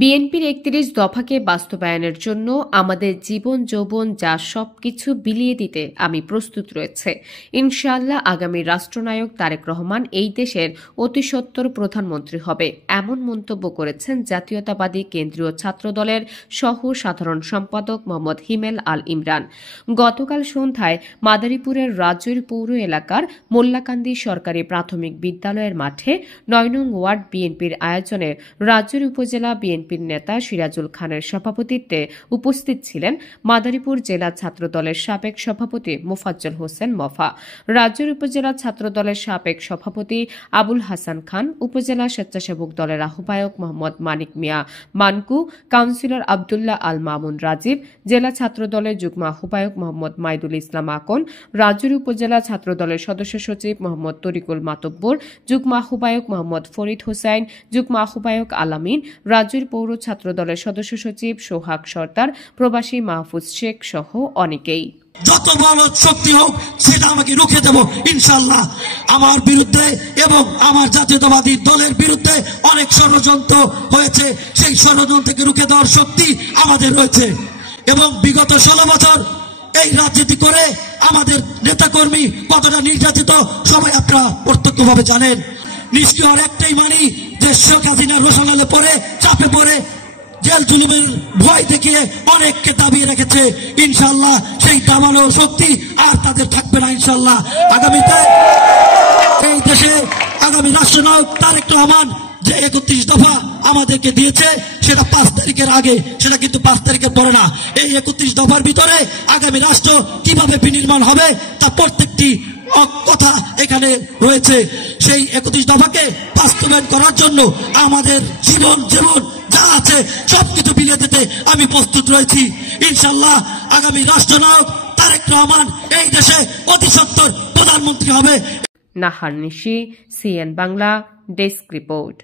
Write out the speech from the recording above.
বিএনপির ৩১ দফাকে বাস্তবায়নের জন্য আমাদের জীবন যৌবন যা সবকিছু বিলিয়ে দিতে আমি প্রস্তুত রয়েছে। ইনশাআল্লাহ আগামী রাষ্ট্রনায়ক তারেক রহমান এই দেশের অতি সত্বর প্রধানমন্ত্রী হবে, এমন মন্তব্য করেছেন জাতীয়তাবাদী কেন্দ্রীয় ছাত্রদলের সহ সাধারণ সম্পাদক মোহাম্মদ হিমেল আল ইমরান। গতকাল সন্ধ্যায় মাদারীপুরের রাজৈর পৌর এলাকার মোল্লাকান্দি সরকারি প্রাথমিক বিদ্যালয়ের মাঠে ৯ নং ওয়ার্ড বিএনপির আয়োজনে রাজৈর উপজেলা বিএনপির নেতা সিরাজুল খানের সভাপতিত্বে উপস্থিত ছিলেন মাদারীপুর জেলা ছাত্রদলের সাবেক সভাপতি মোফাজ্জল হোসেন মফা, রাজৈর উপজেলা ছাত্রদলের সাবেক সভাপতি আবুল হাসান খান, উপজেলা স্বেচ্ছাসেবক দলের আহ্বায়ক মোহাম্মদ মানিক মিয়া মানকু, কাউন্সিলর আবদুল্লাহ আল মামুন রাজীব, জেলা ছাত্রদলের যুগ্ম আহ্বায়ক মোহাম্মদ মাইদুল ইসলাম আকন, রাজৈর উপজেলা ছাত্রদলের সদস্য সচিব মোহাম্মদ তরিকুল মাতব্বর, যুগ্ম আহ্বায়ক মোহাম্মদ ফরিদ হোসাইন, যুগ্ম আহ্বায়ক আলামিন, রাজৈর পৌর ছাত্রদলের সদস্য সচিব সোহাগ সর্দার, প্রবাসী মাহফুজ শেখ সহ অনেকেই। যত বড় শক্তি হোক সেটা আমাকে রুখে দেব ইনশাআল্লাহ। আমার বিরুদ্ধে এবং আমার জাতীয়তাবাদী দলের বিরুদ্ধে অনেক ষড়যন্ত্র হয়েছে, সেই ষড়যন্ত্রকে রুখে দেওয়ার শক্তি আমাদের রয়েছে। এবং বিগত ১৬ বছর এই রাজনীতি করে আমাদের নেতাকর্মী কতটা নির্যাতিত সবাই আপনারা প্রত্যক্ষভাবে জানেন। নিষ্ক্রিয় আর একটাই মানি যে শেখ হাসিনা রোশনালে পড়ে চাপে পড়ে জেল জুলুমের ভয় দেখিয়ে অনেককে দাবিয়ে রেখেছে। ইনশাআল্লাহ সেই দামানোর শক্তি আর তাদের থাকবে না ইনশাআল্লাহ। আগামীতে এই দেশে আগামী রাষ্ট্রনায়ক তারেক রহমান যে ৩১ দফা আমাদেরকে দিয়েছে সেটা ৫ তারিখের আগে, সেটা কিন্তু ৫ তারিখের পরে না। এই ৩১ দফার ভিতরে আগামী রাষ্ট্র কিভাবে বিনির্মাণ হবে তা প্রত্যেকটি কথা এখানে রয়েছে। সেই ৩১ দফাকে বাস্তবায়ন করার জন্য আমাদের জীবন যা আছে সবকিছু বিলিয়ে দিতে আমি প্রস্তুত রয়েছি ইনশাআল্লাহ। আগামী রাষ্ট্রনায়ক তারেক রহমান এই দেশে অতি সত্বর প্রধানমন্ত্রী হবে। নাহার নিশি, সিএন বাংলা, ডেস্ক রিপোর্ট।